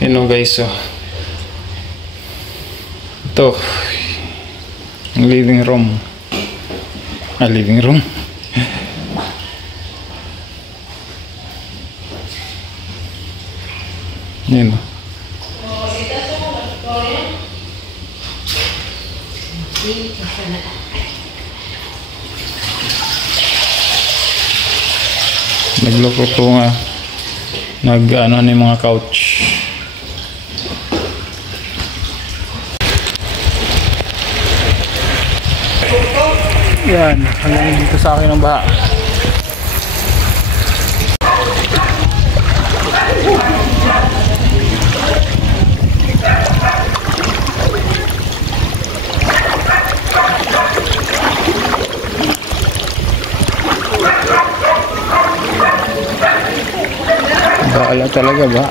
Yun o guys, so ito ang living room. Living room. Yun o. Nagloko ko nga nag-ano ni mga couch. Yan, hanggang dito sa akin ang baha. Baala talaga ba?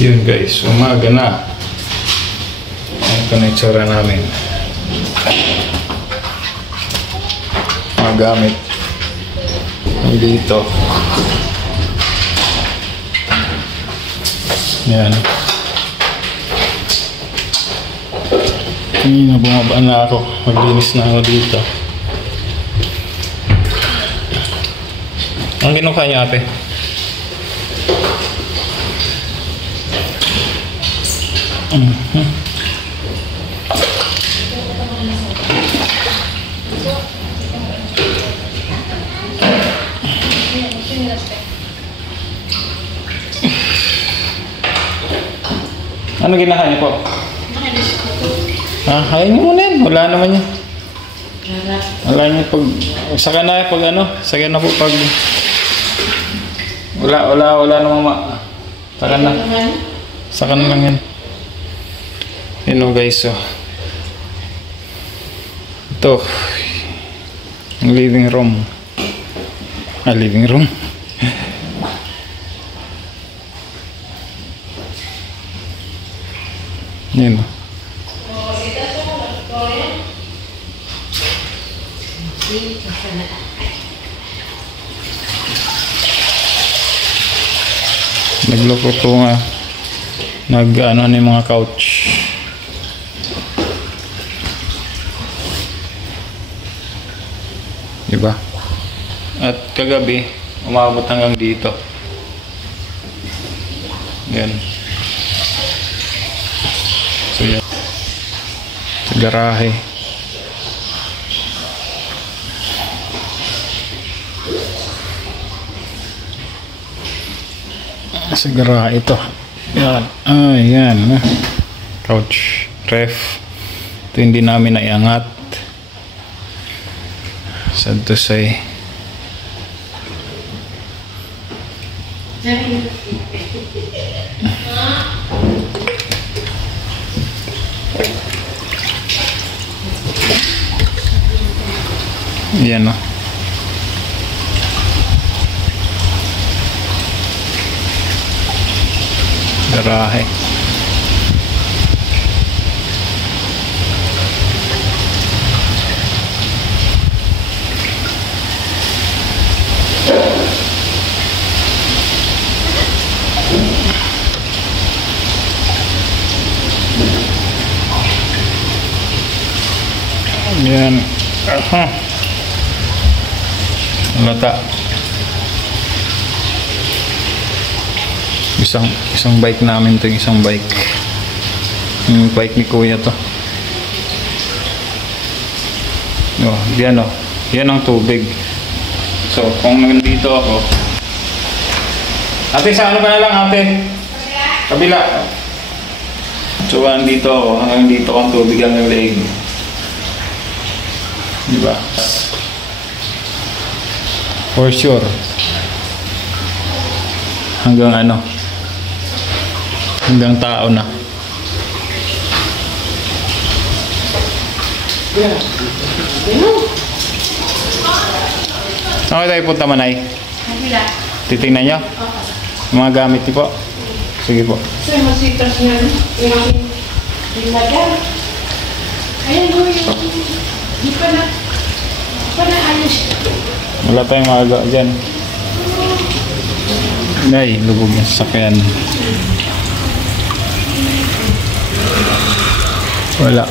Yun guys, umaga na. Ito na itsura namin. Mga gamit dito. Yan. Kanina bumaba na ako. Maglinis na ako dito. Ang kinuha niya ate? Ano ginahan niyo po? Ayaw niyo muna yan. Wala naman yan. Wala niyo pag... Saka na pag ano. Saka na po pag... Wala naman Saka na. Saka na lang yan. Yun o guys, so ito ang living room. Living room. Yun o. Nagloko ko nga nag-ano ni mga couch. Diba? At kagabi umabot hanggang dito. Yan. So yan. Sa garahe. Sa garahe ito. Yan. Yan. Couch. Ref. Ito hindi namin naiangat. Sad to say. Yan o. Garahe. Yan. Aha. Lata. Isang bike namin to, isang bike. Yung bike ni Kuya to. Oh, yan oh. Yan ang tubig. So, kung nandito ako. Ate, sa ano ka na lang, ate? Kabila. So, nandito ako. Hanggang dito ang tubig hanggang leeg. Diba? For sure. Hanggang ano? Hanggang tao na. Okay tayo punta, Manay. Titingnan nyo? Mga gamit niyo po. Sige po. Sir, masitas na yung lagyan. Ayan mo yung... Di pa na ayos. Wala tayong maaga dyan. Ay, lubog yung sasakyan. Wala.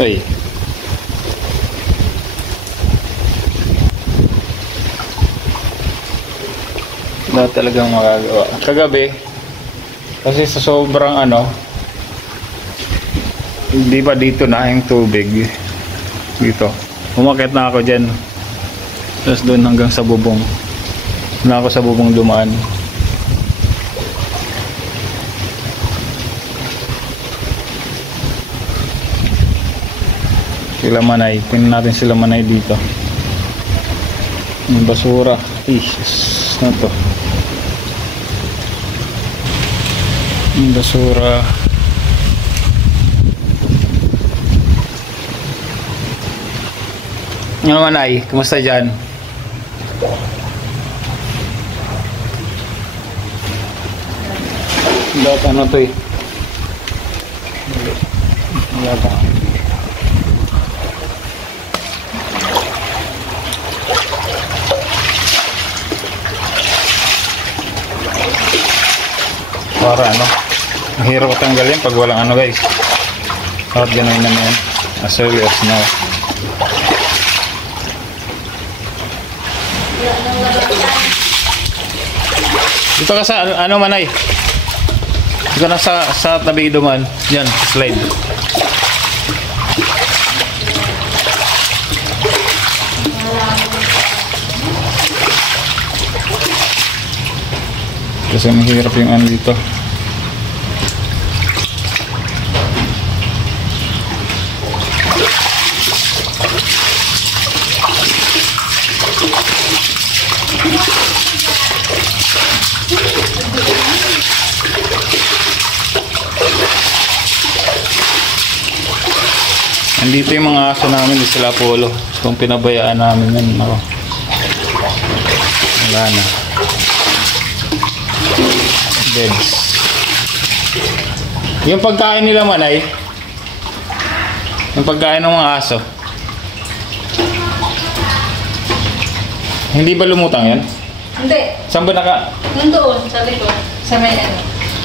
Ay. Wala talagang magagawa. Kagabi, kasi sa sobrang ano, hindi pa dito na yung tubig. Dito. Umakit na ako dyan. Tapos doon hanggang sa bubong. Na ako sa bubong dumaan. Sila Manay. Pinan natin sila Manay dito. Yung basura. Ish. Na to. Yung basura. Ano Manay? Kumusta dyan? Dapat ano to eh. Wala pa. Para ano, ang hirap tanggalin pag walang ano guys. Dapat gano'n naman yan as early as now. Dito ka sa ano Manay, dito ka na sa tabi duman yan, slide. Kasi mahirap yung ano dito. Andito yung mga aso namin, di sila polo. Kung pinabayaan namin yan, ako. Wala na. Beds. Yung pagkain nila Manay, yung pagkain ng mga aso, hindi ba lumutang yan? Hindi. Saan ba naka... Nandoon, sa likod. Sa may ano.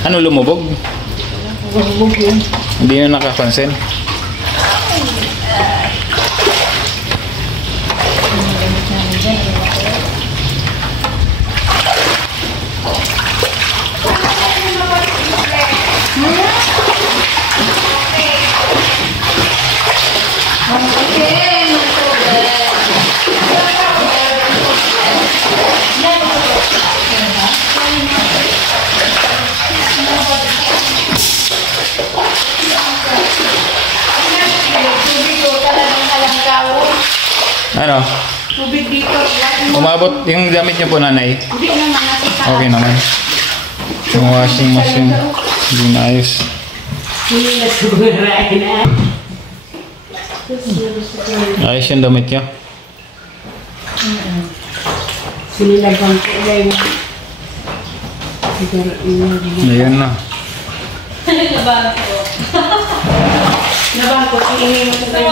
Ano, lumubog? Lumubog yun. Hindi na nakapansin. Ano? Tubig dito. Umabot yung damit niyo po Nanay? Hindi naman nasa taas. Okay naman. Yung washing machine. Hindi na ayos. Ayos yung damit niyo? Sinilagang ko lang. Ayan na. Nabangko, iingay mo sa tayo.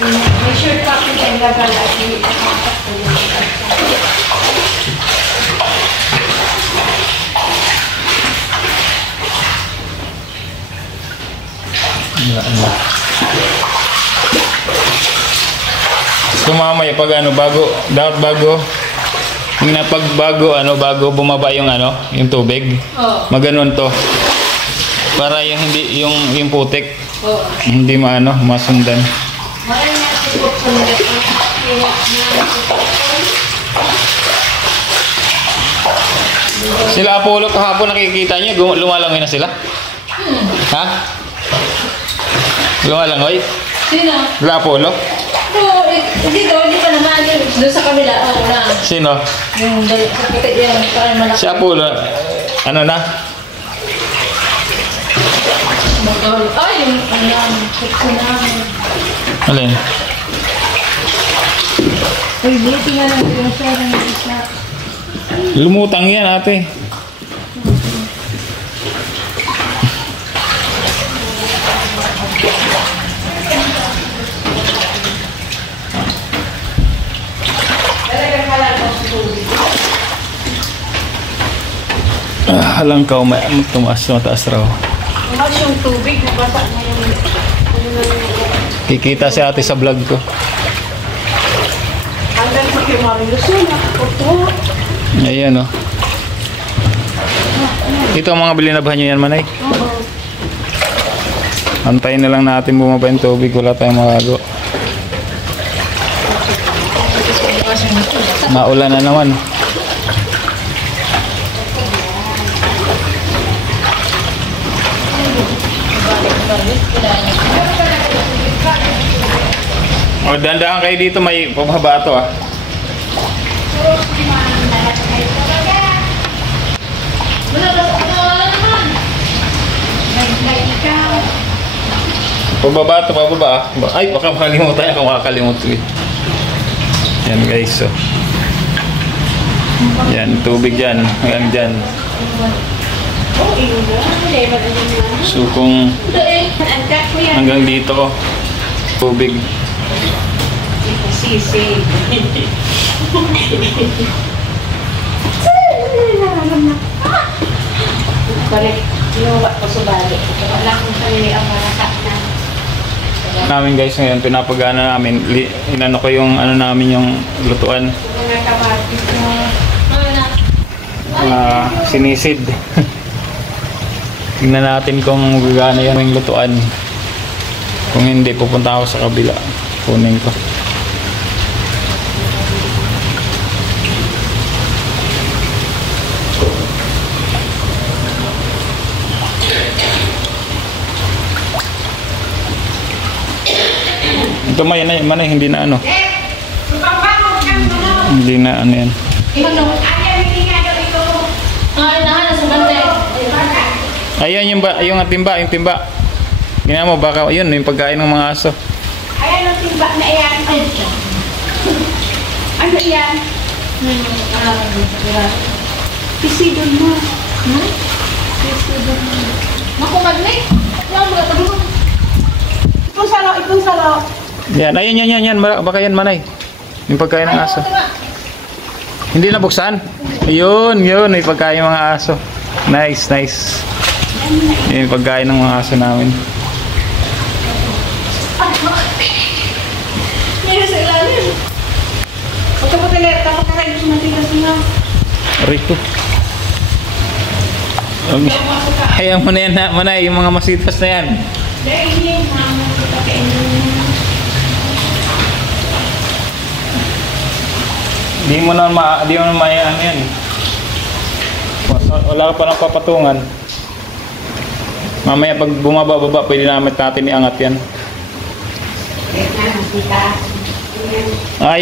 May short copy and laban at hindi nakakas ko yung So mamaya pag ano, dapat bago, bago bumaba yung yung tubig. Oo. Maganon to. Para yung hindi, yung putik, Oo. hindi masundan. Marami na siguro sa Sila Apollo kahapon nakikita niyo, lumalangoy na sila? Ha? Lumalangoy? Sino? Sila Apollo? Oo, hindi pa naman. Doon sa kabila, oo lang. Sino? Yung sa puti yung parang malaki. Si Apollo, ano na? Ay, yung kutso namin. Alin? Uy, buti nga lang yung siya ng isa. Lumutang yan ate. Halangkaw, mataas raw. Mas yung tubig, nabasa na yung... Kikita si ate sa vlog ko. Hanggang sa kay Mami Luzona. Opo. Ayan o. Ito ang mga bilinabahan nyo yan, Manay. Oo. Antayin na lang natin bumaba yung tubig. Wala tayong magago. Maulan na naman. O, dandaan kayo dito. May pababa to ah. Pababa to, pababa ah. Ay, baka makalimutan ako, makakalimutan. Yan guys, so. Yan, tubig dyan. Hanggang dyan. So kung hanggang dito, tubig. Sisi. Balik, inuwa ko sa balik. Wala kong sarili ang malakas na. Namin guys ngayon, pinapagana namin. Inano ko yung namin yung lutuan. Mga kamatis mo. Sinisid. Tingnan natin kung gagana yan yung lutuan. Kung hindi, pupunta ako sa kabila. Kunin ko. Ito manay, hindi na ano. Hindi na ano yan. Ayan yung timba, yung timba. Gina mo, baka yun, yung pagkain ng mga aso. Ayan ang timba na yan. Ano yan? Pisidon mo. Pisidon mo. Naku, magnay. Yan, mga tabungan. Itong salo. Yan, yan. Baka yan manay. Yung pagkain ng aso. Hindi na buksan? Yun, may pagkain ng mga aso. Nice. Yung pagkain ng mga aso namin. Meron sa ilalim. Tapos kakain ko sa matigas nga. Rico. Ayaw mo na yan, manay, yung mga masitas na yan. Dahil mama ko kakainin. Di mo na ano yan. Wala ka pa ng papatungan. Mamaya pag bumaba, pwede natin iangat yan.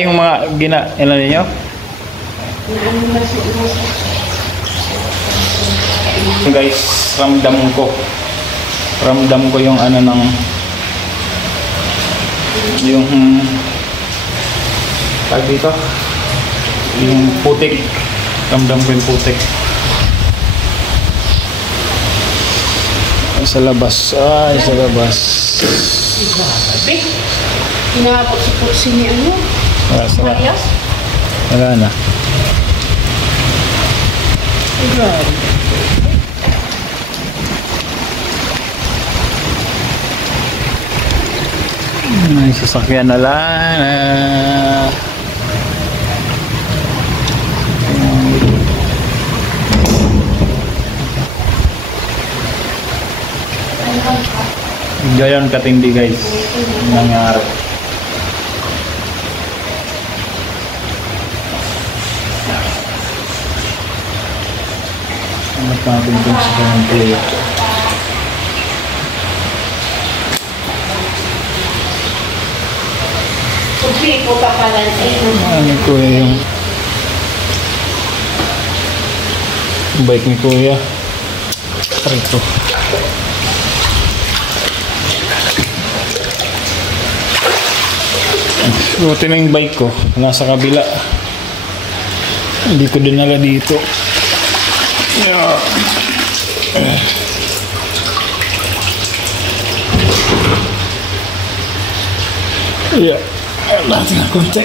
Yung mga ano ninyo? Guys, ramdam ko yung ano ng yung tag dito, yung putik. Ramdam ko yung putik. Sa labas. Ay, sa labas. Grabe. Inapot-sipot ni ano? Marias? Wala na. Grabe. May sasakyan na lang. Ganyan katindi guys. Nangyari. Hanap natin kung sa kanyang player. Kupi ko papalan Ano ko yung bike ni Kuya. Rito. Buti na yung bike ko. Nasa kabila. Hindi ko dinala dito. Yeah. Yeah. Natin ang konti.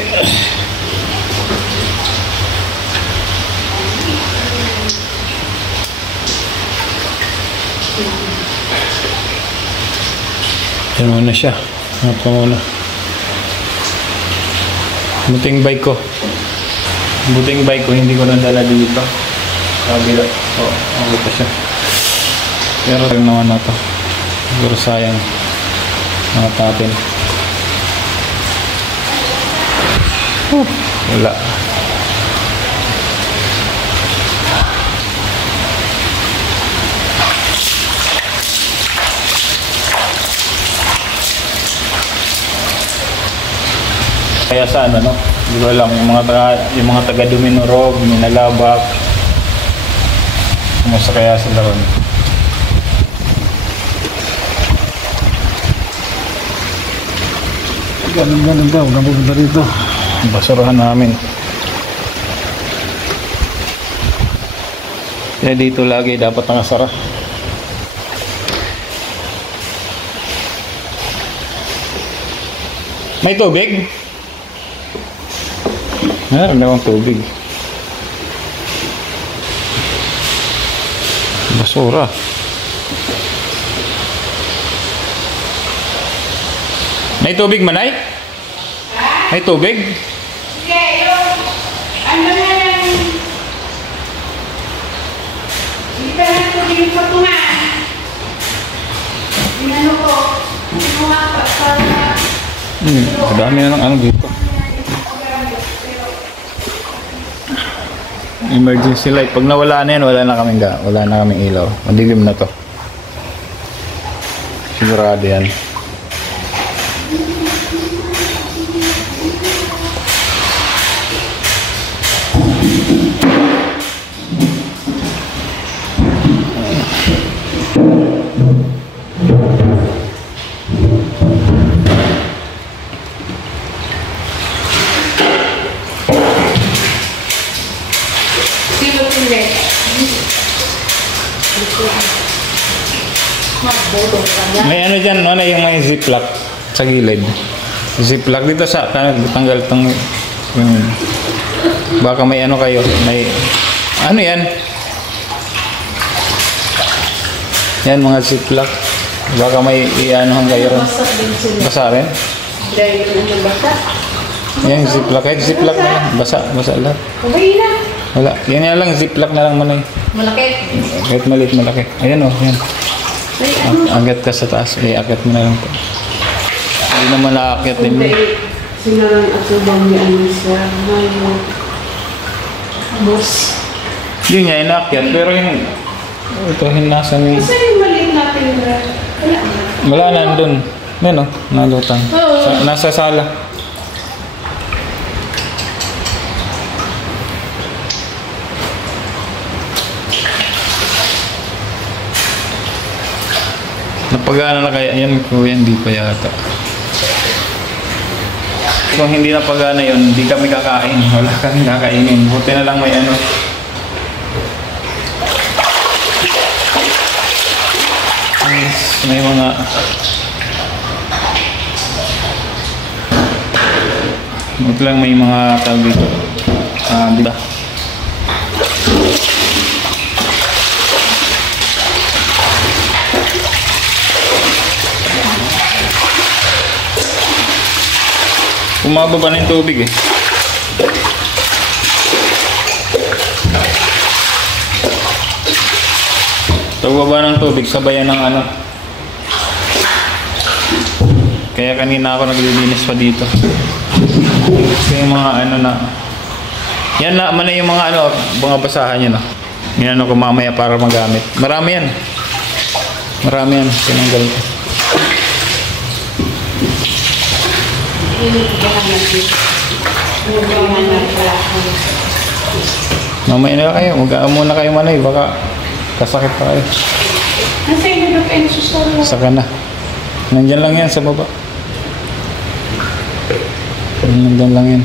Yan muna siya. Hanap ko muna. Buting bike ko. Buting bike ko, hindi ko nadala dito. Kabila. Oo, okay pa siya. Pero rin naman na to. Siguro sayang. Hanap natin. Wala. Kaya sa ano, no? Hindi ko alam, yung mga taga Duminorog, Minalabak, kumusta kaya sila ron. Ganun daw, napupunta dito. Basurahan namin. Kaya dito lagi dapat nakasara. May tubig? Meron akong tubig. Basura. May tubig, Manay? May tubig? Sige, yung ano na yan? Hindi pa lang ito yung patungan. Inano ko. Kinuha pa para... Madami na ng ano dito. Emergency light. Pag nawala na yan, wala na kaming ilaw. Madilim na to. Sigurado yan. May ano dyan, ano yung may ziplock sa gilid. Ziplock dito sa tanggal yung, baka may ano kayo, may ano yan? Yan mga ziplock. Baka may i-anohan kayo rin. Basa rin? Yan ziplock. Kahit ziplock na lang. Basa lahat. Wala. Yan nga lang, ziplock na lang Manay. Malaki? Kahit maliit, malaki. Ayan o, yan. Agat ka sa taas. Agat mo na lang po. Hindi naman naakyat din. Sila lang at subang ni ano siya. Boss. Yun nga, inaakyat. Pero yung ito, hinasan yung... Kasi yung maliit natin na... Wala na, nandun. Yan o, nalutang. Nasa sala. Napagana na kaya yan, kuya, hindi pa yata. Kung hindi napagana yun, hindi kami kakain. Wala kami kakainin. Buti na lang may ano. may mga ito lang, may mga tawag dito. Diba? Bumababa na yung tubig eh. Pagbaba ng tubig, sabayan ng ano. Kaya kanina ako naglilinis pa dito. Yung mga ano na. Yan na, man yung mga ano, mga basahan yun. Yan ano ko mamaya para magamit. Marami yan. Marami yan. Tinanggal ko. Mamaya na kayo. Mag-aaw muna kayo manay. Baka kasakit pa kayo. Nasa inyo na kayo susuro? Saka na. Nandyan lang yan sa baba. Nandyan lang yan.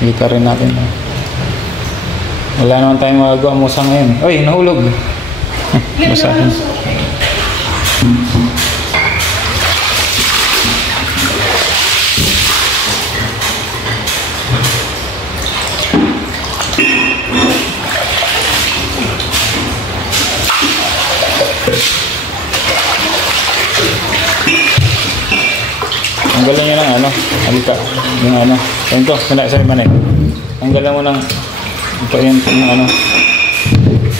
Kita rin natin. Wala naman tayong magagawa musa ngayon. Uy, nahulog. Basahin. Tanggalan nyo ng ano, halika, yung ano, ito, sa'yo man eh. Tanggalan mo ng, ito yung ano,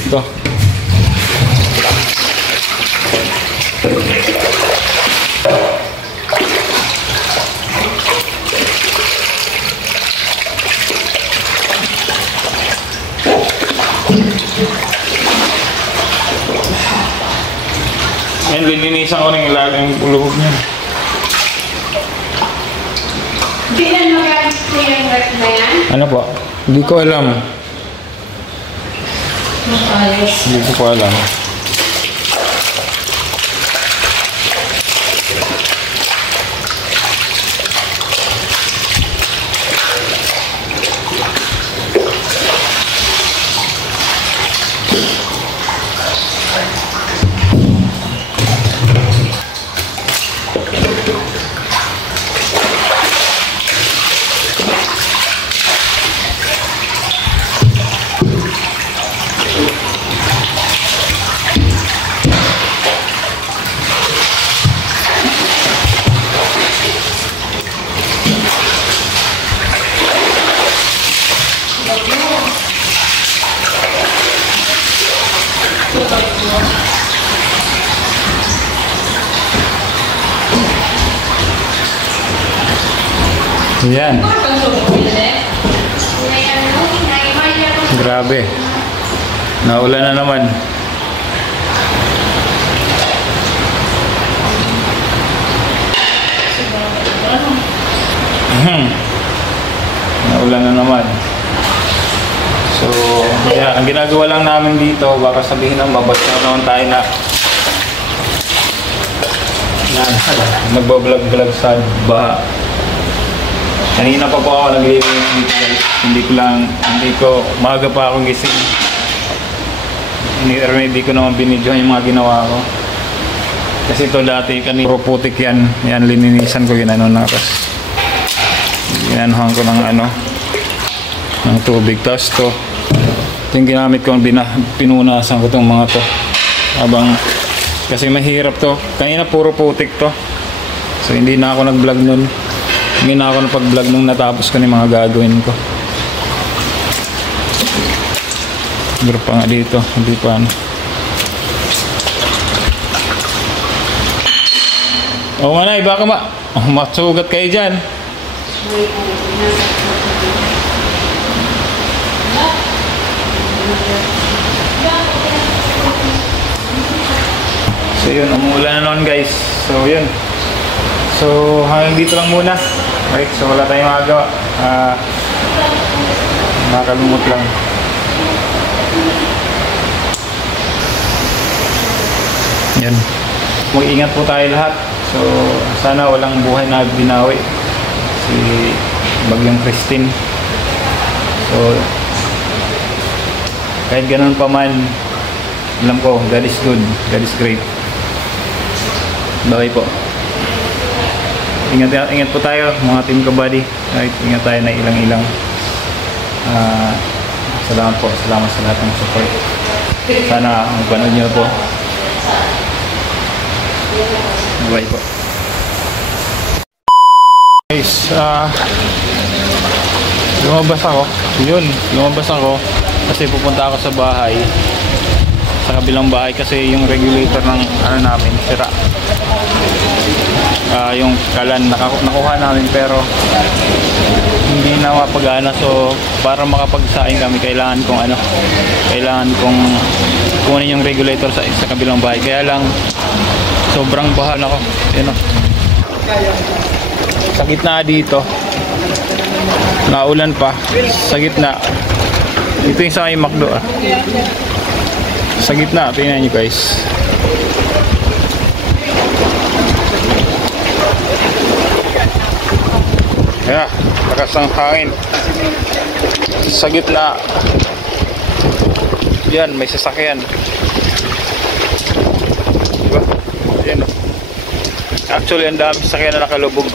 ito. Yan, lininisan ko rin ilalim yung ulubog niya. Hindi na magamit ko yung rep na yan? Ano po? Hindi ko alam. Makalas. Hindi ko po alam. Yan. Grabe. Naulan na naman. Naulan na naman. So, yeah, ang ginagawa lang namin dito, baka sabihin ng mabasa naman tayo na nagbablog-vlog sa baha. Kanina pa po ako naglilinis dito guys. Hindi ko, maaga pa akong gising. Hindi ko naman binidyo yung mga ginawa ko. Kasi ito dati, puro putik yan. Yan, lininisan ko, ginano na. Tapos, ginanuhan ko ng ano, ng tubig. Tapos ito yung ginamit ko, pinunasan ko itong mga to. Kasi mahirap to. Kanina puro putik to. So, hindi na ako nag-vlog nun. Hindi na ako napag-vlog nung natapos ko na yung mga gagawin ko. Siguro pa nga dito, hindi pa ano. O manay, baka masugat kayo dyan. So yun, umuulan na noon guys. So yun. So hanggang dito lang muna. Right, so wala tayong magagawa. Nakakalumot lang. Yan. Mag-ingat po tayo lahat. So sana walang buhay na binawi si Bagyong Christine. So kahit ganun pa man, alam ko God is good, God is great. Bye po. Ingat po tayo mga team kabady. Right, ingat tayo na ilang-ilang. Salamat po. Salamat sa lahat ng support. Sana ang panood nyo po. Bye po. Guys, lumabas ako. Lumabas ako kasi pupunta ako sa bahay. Sa kabilang bahay kasi yung regulator ng ano namin sira. Yung kalan nakuha namin pero hindi na mapagana, so para makapagsaing kami kailangan kong kunin yung regulator sa kabilang bahay, kaya lang sobrang baha na ako. Yun o, sa gitna dito, naulan pa sa gitna. Ito yung sa may McDo sa gitna, tingnan nyo guys. Kaya, lakas ng hangin. Sa gitna. Yan, may sasakyan. Diba? Yan. Actually, ang dami sasakyan na nakalubog.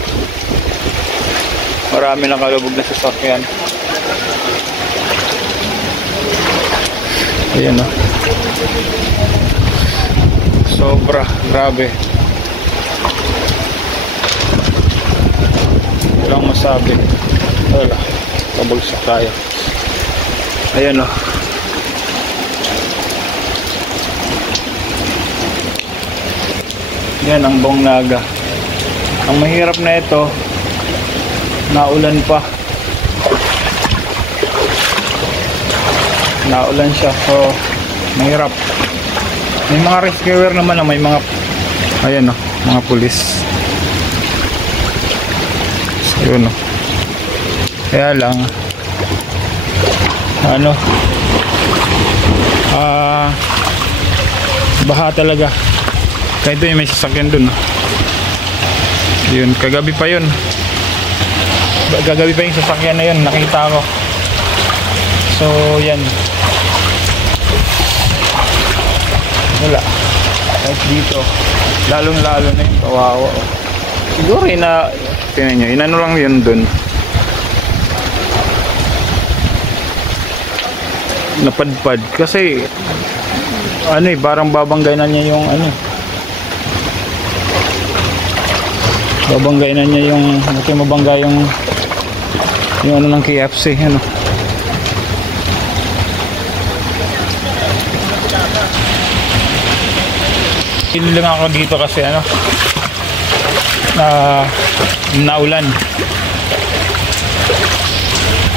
Marami nakalubog na sasakyan. Ayan o. Sobra, grabe. Walang masabi. Wala, pabagsak tayo. Ayan o. Yan ang Buong Naga. Ang mahirap na ito, naulan pa. Naulan siya, so mahirap. May mga rescuer naman na may mga, ayan o, mga pulis. Yun o. Kaya lang baha talaga. Kahit doon may sasakyan dun. Yun, kagabi pa yun. Kagabi pa yung sasakyan na yun, nakita ko. So yan, wala. Kahit dito, lalong lalo na yung kawawa. Siguro tingnan nyo, inano lang yun dun. Napadpad. Kasi, parang babanggay na niya yung babanggay na niya yung, mabangga yung ng KFC, Hindi lang ako dito kasi naulan.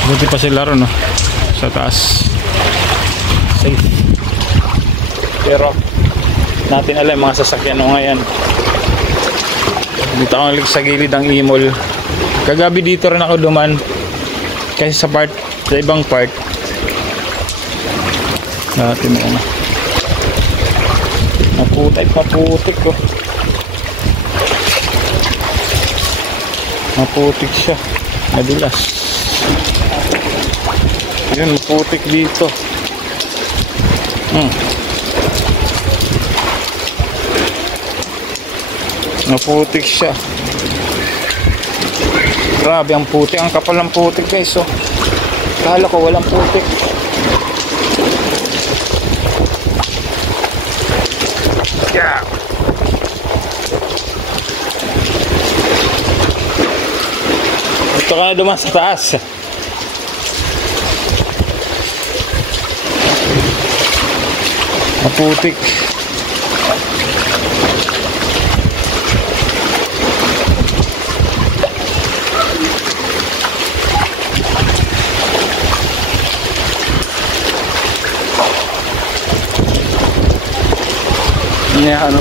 Buti pa sila ron sa taas. Safe. Pero natin alam mga sasakyan ngayon. Dito ako sa gilid ng Imol. Kagabi dito rin ako duman kasi sa ibang part natin maputik ko. Maputik siya, madulas. Yun, maputik dito. Maputik siya. Grabe ang putik, ang kapal ng putik guys. Kala ko walang putik. Yeah. Ito ka na duman sa taas. Maputik.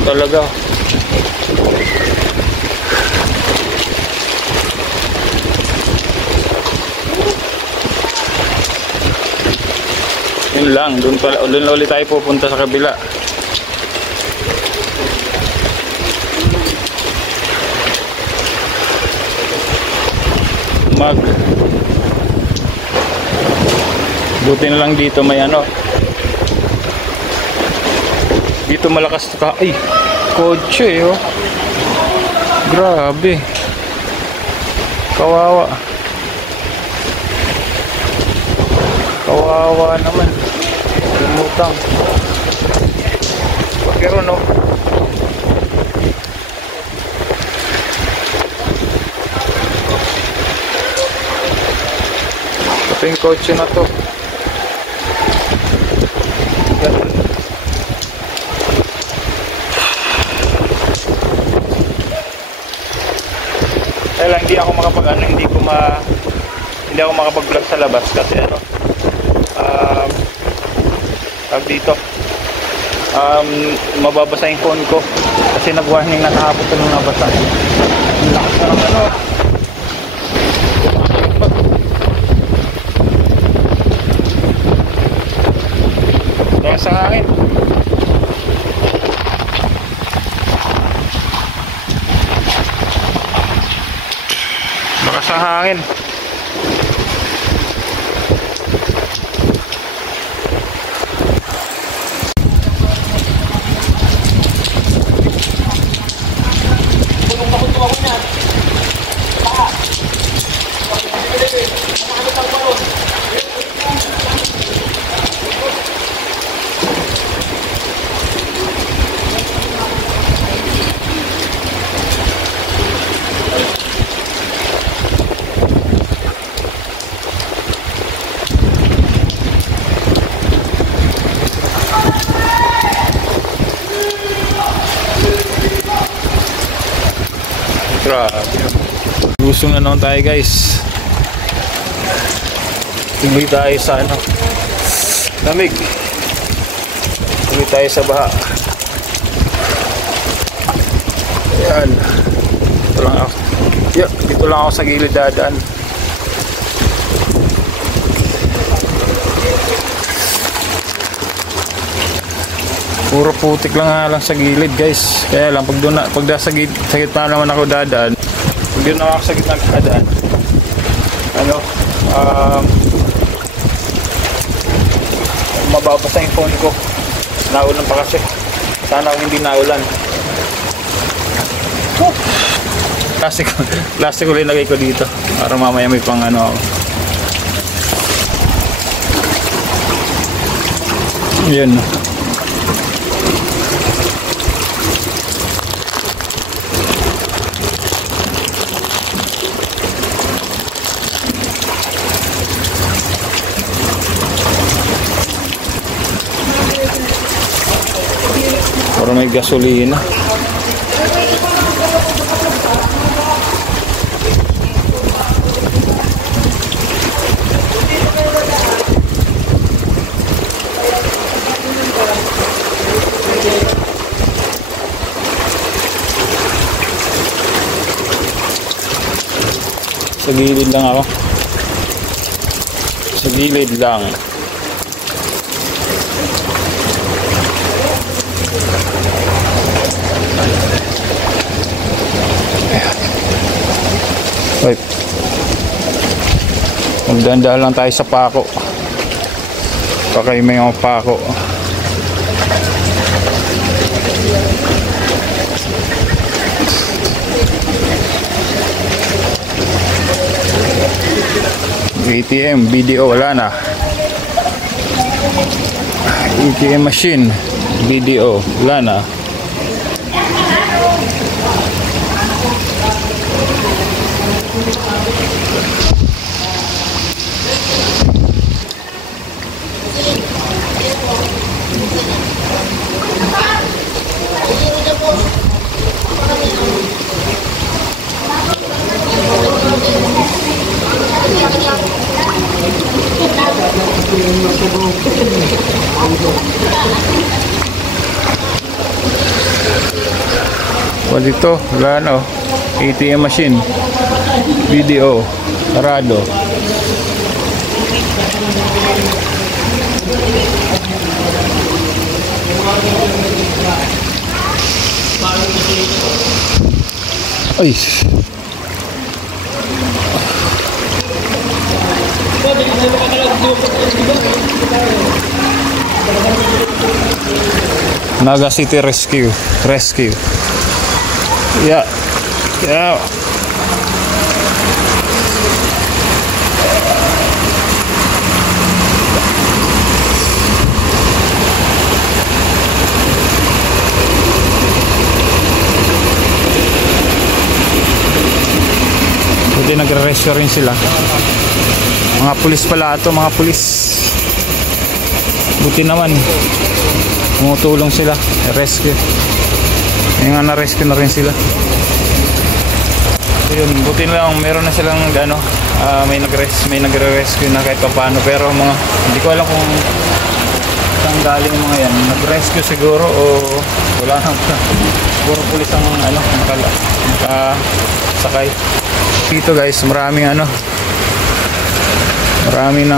Talaga. Yun lang, doon ulit tayo pupunta sa kabila. Buti na lang dito may dito malakas ka. Ay, kotse Grabe. Kawawa. Kawawa naman. Lumutang. Pero no. Ito yung kotse na to. Ganun. Kaya lang hindi ako makapag-vlog sa labas kasi tag dito mababasa yung phone ko kasi nag-warning na kahapon ito nung nabasa. Ang lakas na ng lakas ng hangin. Lakas ng hangin. Lusong na naman tayo guys. Tuloy tayo sa lamig. Tuloy tayo sa baha. Ayan. Dito lang ako. Yeah, dito lang ako sa gilid dadaan. Puro putik lang sa gilid guys. Kaya lang pag sa gitna naman ako dadaan. Pag doon ako sa gitna dadaan. Mababasa yung phone ko. Naulan pa kasi. Sana kung hindi naulan. Plastic ulit lagay ko dito. Para mamaya may pang ako. Yan. Para may gasolina. Sa gilid lang ako. Sa gilid lang. Right. Magdanda lang tayo sa pako. Pakay may mga pako. ATM, video, wala na. ATM machine, video, wala na. Well, dito, wala na. ATM machine, video, sarado. Ay. Naga City Rescue. Yeah. Yeah. Buti nagre-rescue rin sila. Mga pulis pala ito, mga pulis. Buti naman tumutulong sila, rescue. Yung nga na-rescue na rin sila. So yun, buti na lang meron na silang ano, may nagre-rescue na kahit paano. Pero mga, hindi ko alam kung saan galing yung mga yan. Nag-rescue siguro o wala nang puro pulis ang ano, nakasakay. Dito guys, maraming ano, maraming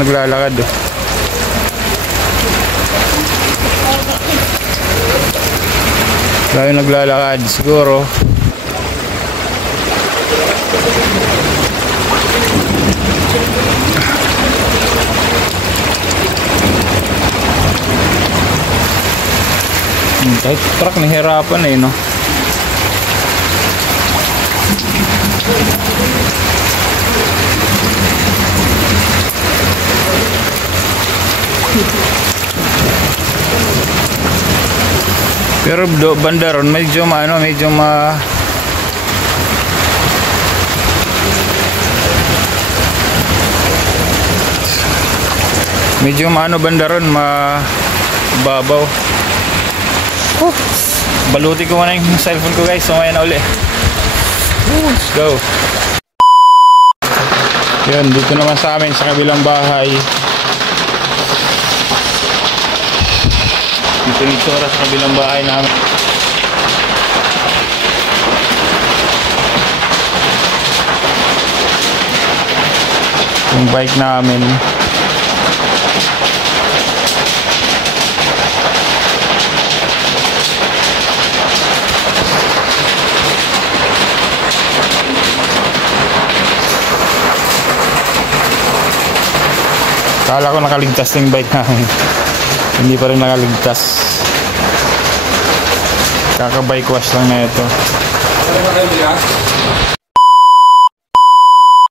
naglalakad. Maraming naglalakad siguro. Kahit truck nahirapan eh, no? Pero banda ron medyo banda ron mababaw. Baluti ko muna yung cellphone ko guys, sumaya na uli. Let's go. Yan, dito naman sa amin sa kabilang bahay. Dito yung itsura sa kabilang bahay namin. Yung bike namin. Kala ko nakaligtas na yung bike namin. Hindi pa rin nakaligtas. Kaka-bike wash lang na ito.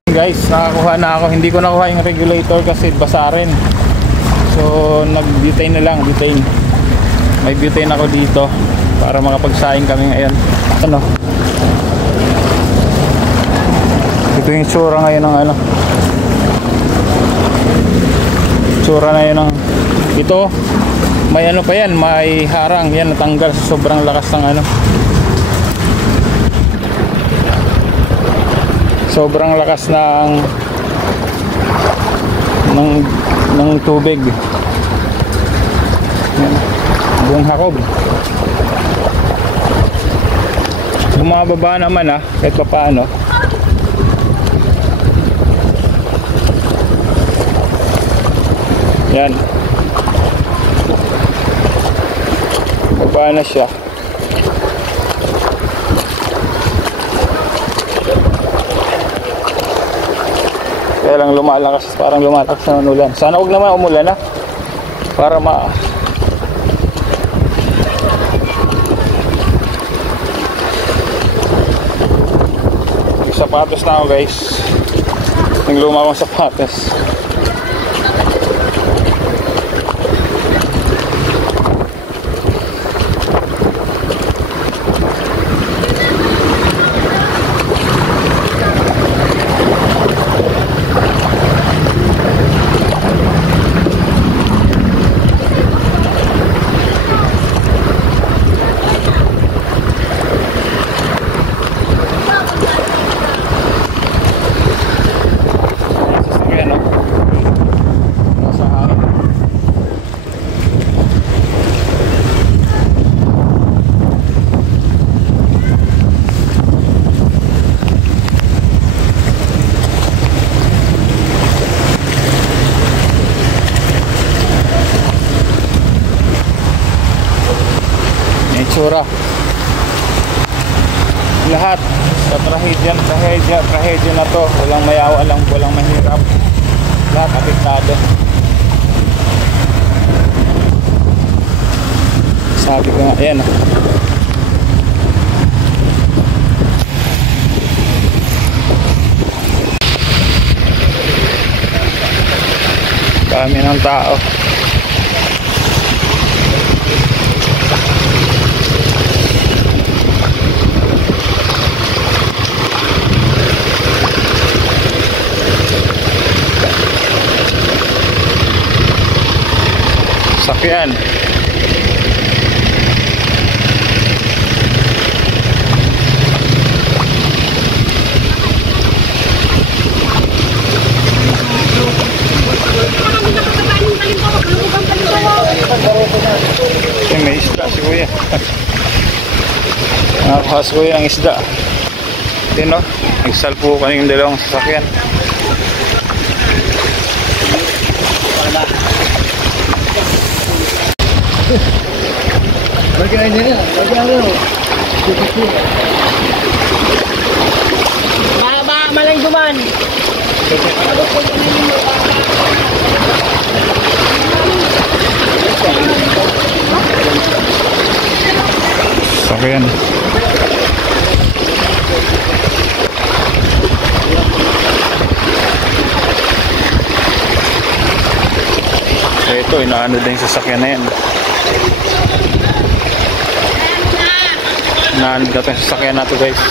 Guys, nakakuha na ako. Hindi ko nakuha yung regulator kasi basa rin. So, nag-butane na lang. Butane. May butane ako dito para makapagsaing kami ngayon. Ano? Ito yung tsura ngayon ng ano. Tsura na yun ng ito. May ano pa yan, may harang yan, natanggal sa sobrang lakas ng ano, sobrang lakas ng tubig. Yan, buong hakob. Bumababa naman kahit pa paano. Yan. Baba na siya. Kaya lang lumalakas, parang lumalakas na ulan. Sana huwag naman umulan para yung sapatos na ako guys. Yung luma akong sapatos. Itsura lahat sa trahedya na to, walang mayawa lang, walang mahirap, lahat apektado. Sabi ko nga, ayan ng tao. Sakyan. May isda si kuya. Nakakuha si kuya ng isda. Yun o, nagsalpo kanina yung dalawang sasakyan. Malang duman. Sakyan. Ito, inaano din yung sasakyan na yan. Inaano na ito yung sasakyan na ito, guys.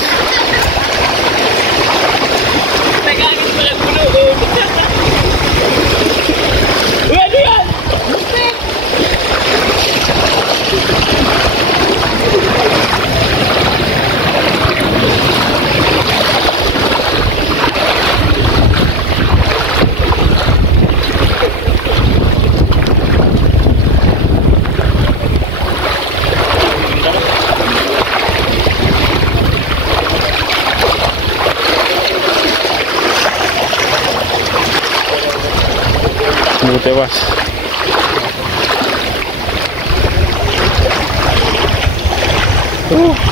Tewas.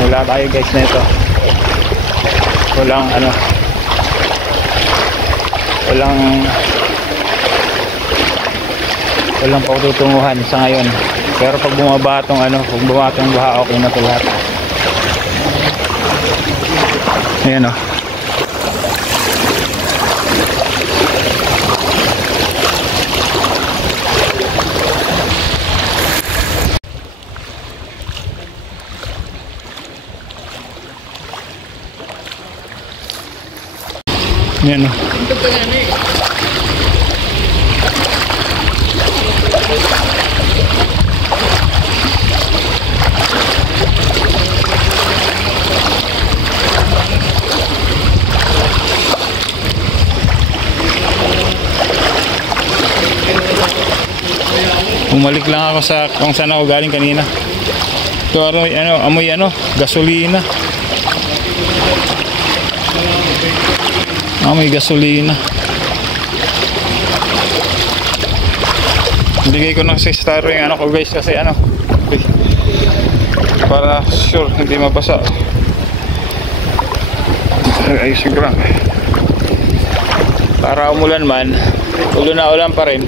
Wala tayo guys na ito. Walang ano. Walang patutunguhan sa ngayon. Pero pag bumaba tong ano, pag bumaba tong baha, okay na to lahat. Ayan o. Yan o. Bumalik lang ako sa kung saan ako galing kanina. Ito amoy gasolina. May gasolina. Bigay ko na sa star yung ko guys kasi para sure hindi mabasa. Ay siguro. Para umulan man, ulan na ulan pa rin.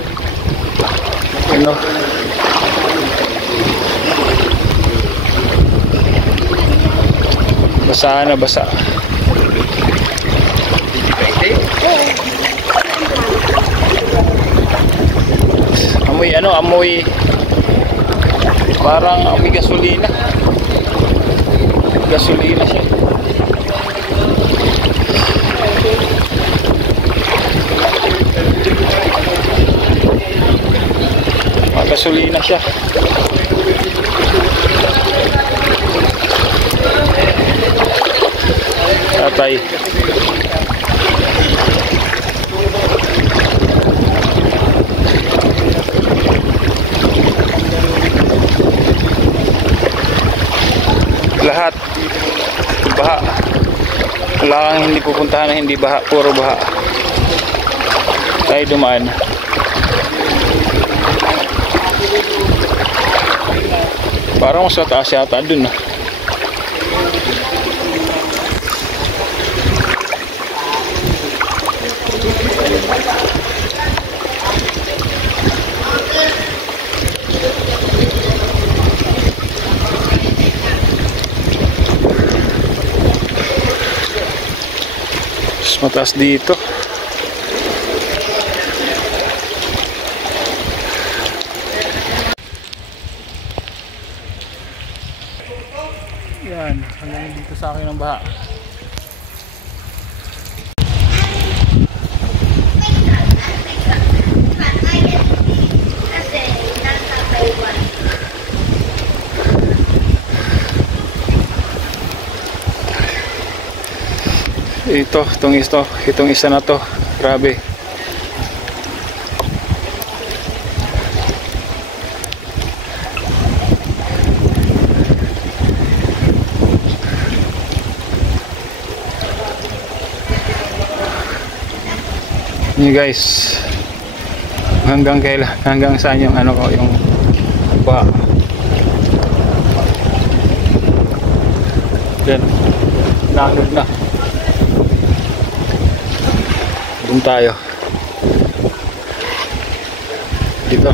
Basa na basa. Amoy parang amoy gasolina. Gasolina siya. Gasolina siya. Tatay. Lahat baha. Wala kang hindi pupuntahan na hindi baha, puro baha. Tayo dumaan. Parang mas mataas yata dun na. Mas mataas dito. Yan, hanggang dito sa akin ang baha. Itong isa na to, grabe. Ini guys, hanggang saan yung ano ko, yung ba. Yan, nagod na. Doon tayo. Dito.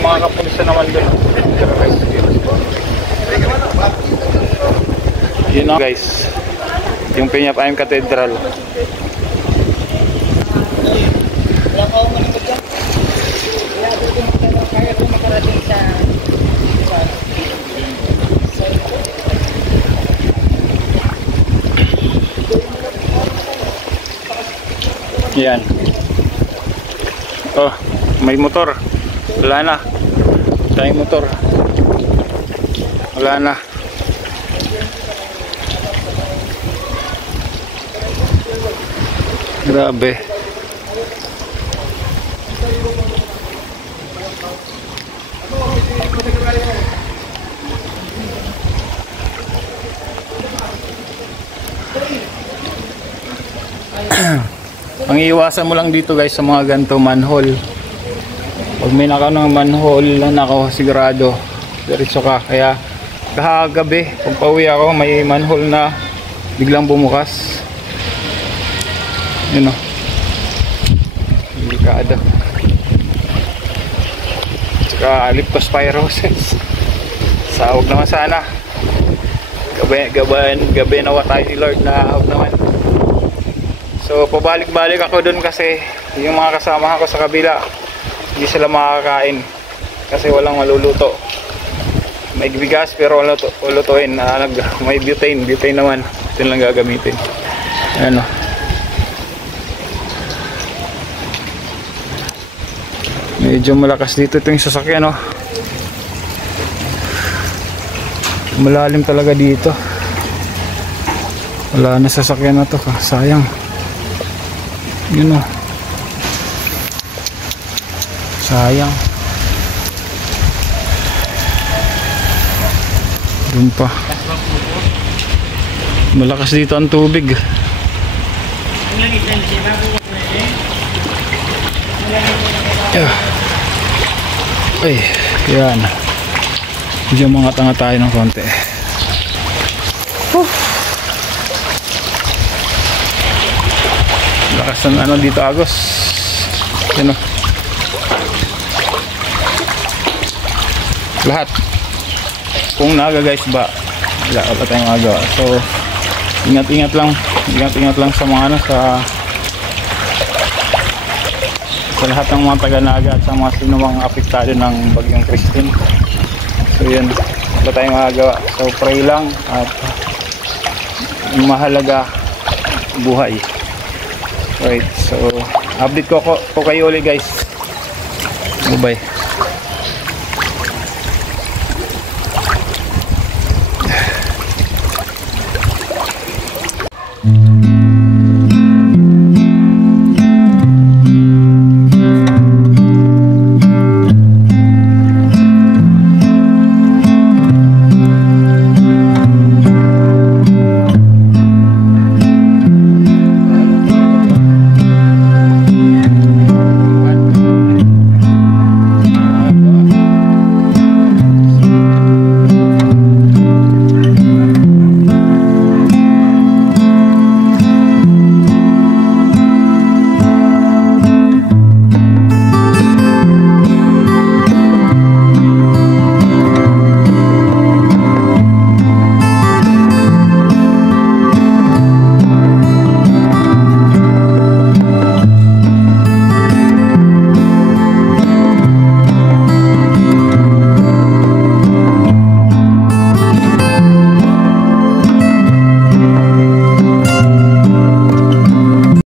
Mga kapulisan naman doon. Pero guys, yun know, guys, yung Peñafiel Cathedral. Yan. Oh, may motor. Wala na. Tayong motor. Wala na. Grabe. Ang iiwasan mo lang dito guys sa mga ganito manhole. Pag may nakaw ng manhole, nako sigurado diretso ka. Kaya kahagabi pag pauwi ako, may manhole na biglang bumukas. Yun o, delikado. Tsaka leptospirosis. Sahog naman sana. Gabi nawa tayo ni Lord na hawag naman. So pabalik-balik ako dun kasi yung mga kasama ko sa kabila hindi sila makakain kasi walang maluluto. May bigas pero walang lutuin. May butane naman, ito lang gagamitin. Ano, medyo malakas dito itong sasakyan, no? Malalim talaga dito. Wala na sasakyan na to, sayang. Yun, no? Sayang. Doon pa. Malakas dito ang tubig. Ay, yan. Medyo mga tanga tayo ng konti. Lakas ng ano dito, Agos. Yan, o. Lahat. Kung naga guys ba, wala pa tayong magawa. So ingat-ingat lang sa mga ano, sa lahat ng mga taga-Naga at sa mga sino mga apektado ng bagyong Christine. So yun, wala tayong magawa. So pray lang at mahalaga buhay. Right, so update ko kayo ulit guys. Bye bye.